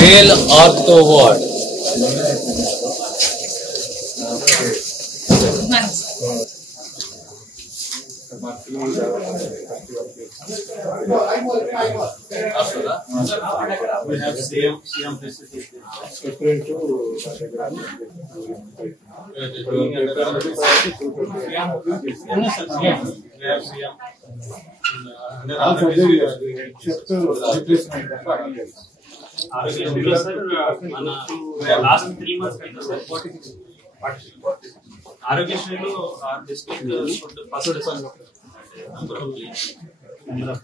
Male Ortho Ward. We have CM facility. Last 3 months Arogyashrilo district should first number of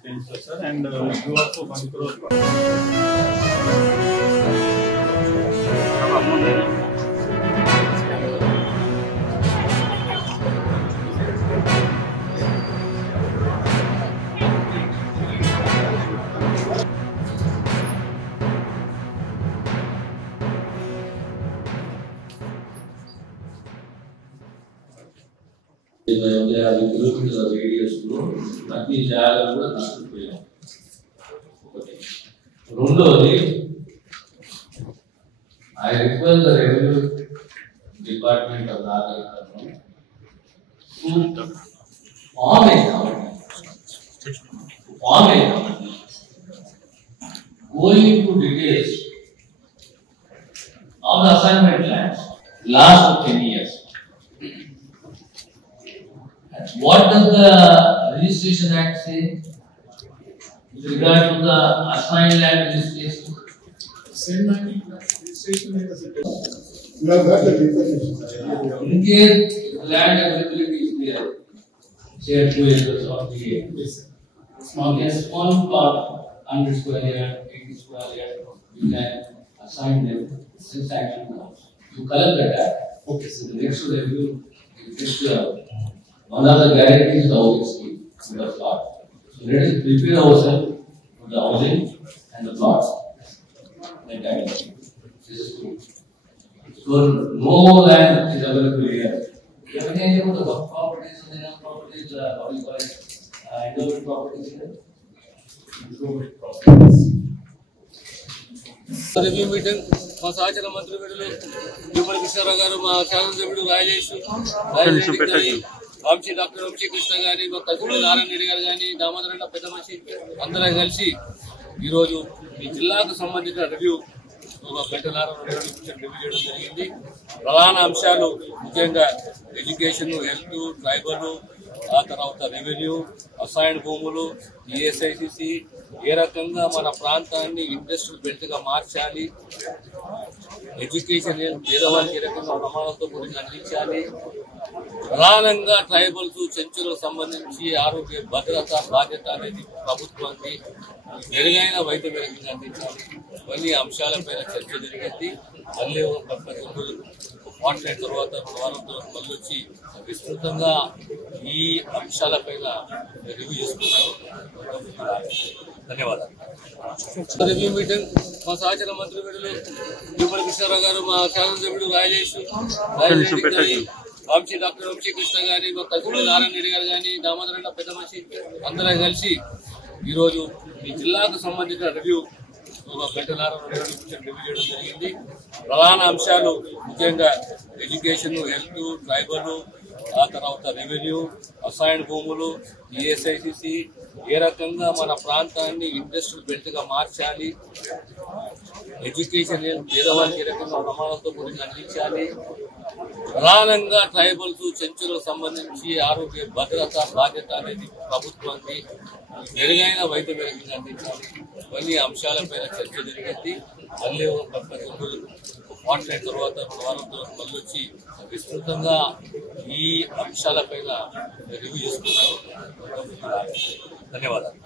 claims, sir, and you also 1 crore. kilometers of radius లో ప్రతి జాగాలో కూడా నష్టపోయాం. రెండోది, I request the revenue department of Nagarjuna to form a committee going into details of the assignment plans last 10 years. What does the Registration Act say with regard to the assigned land registration? Same land registration is you have got the information. In case land availability is there, say 2 acres or 3 acres, small plot, 100 square yard, 80 square yard, you can assign them 6 action plots. You collect the data. Okay, so the next review, you get one of the guarantees the housing scheme to the plot. So let us prepare ourselves for the housing and the plots. This is true. So no land is available here. Everything about the work properties and the properties, what do you call it? Endowment properties here. Review meeting. మా సహచర మంత్రి వర్యులు యువపల్లి కృష్ణారావు గారు, మా శాసనసభ్యుడు Rajesh Vamsi, doctor Vamsi Krishna గారి, మా కసిరెడ్డి నారాయణ రెడ్డి గారు కానీ, దామోదరన్న పెద్ద మనిషి అందరం కలిసి ఈరోజు ఈ జిల్లాకు సంబంధించిన రివ్యూ ఒక గంటన్నర రివ్యూ చేయడం జరిగింది. ప్రధాన అంశాలు ముఖ్యంగా ఎడ్యుకేషన్, హెల్త్, ట్రైబల్, ఆ తర్వాత రెవెన్యూ, అసైన్డ్ భూములు, ఈఎస్ఐసిసి, ఏ రకంగా మన ప్రాంతాన్ని ఇండస్ట్రియల్ బెల్ట్ గా మార్చాలి, ఎడ్యుకేషన్ పేదవారికి ఏ రకంగా ప్రమాణాలతో కూడిన అందించాలి, ప్రధానంగా ట్రైబల్స్, చెంచులకు సంబంధించి ఆరోగ్య భద్రత బాధ్యత అనేది ప్రభుత్వానికి మెరుగైన వైద్య మేరకు అందించాలి. ఇవన్నీ అంశాలపైన చర్చ జరిగింది. మళ్ళీ మాట్లాడిన తర్వాత 2 వారాల తర్వాత మళ్ళీ వచ్చి విస్తృతంగా ఈ అంశాలపైన రివ్యూ చేసుకున్నారు. ధన్యవాదాలు. Review meeting. మా సహచర మంత్రి వర్యులు యువపల్లి కృష్ణారావు గారు, మా శాసనసభ్యుడు రాజేష్ వంశీ, డాక్టర్ వంశీ కృష్ణ గారి, మా కసిరెడ్డి నారాయణ రెడ్డి గారు కానీ, దామోదరన్న పెద్ద మనిషి అందరం కలిసి ఈరోజు ఈ జిల్లాకు సంబంధించిన రివ్యూ ఒక గంటన్నర రివ్యూ చేయడం జరిగింది. ప్రధాన అంశాలు ముఖ్యంగా ఎడ్యుకేషన్, హెల్త్, ట్రైబల్, ఆ తర్వాత రెవెన్యూ, అసైన్డ్ భూములు, ఈఎస్ఐసిసి, ఏ రకంగా మన ప్రాంతాన్ని ఇండస్ట్రియల్ బెల్ట్ గా మార్చాలి, ఎడ్యుకేషన్ పేదవారికి ఏ రకంగా ప్రమాణాలతో కూడిన అందించాలి, ప్రధానంగా ట్రైబల్స్, చెంచులకు సంబంధించి ఆరోగ్య భద్రత బాధ్యత అనేది ప్రభుత్వానికి మెరుగైన వైద్య మేరకు అందించాలి. ఇవన్నీ అంశాలపైన చర్చ జరిగింది. మళ్ళీ మాట్లాడిన తర్వాత 2 వారాల తర్వాత మళ్ళీ వచ్చి విస్తృతంగా ఈ అంశాలపైన రివ్యూ చేసుకున్నారు. ధన్యవాదాలు.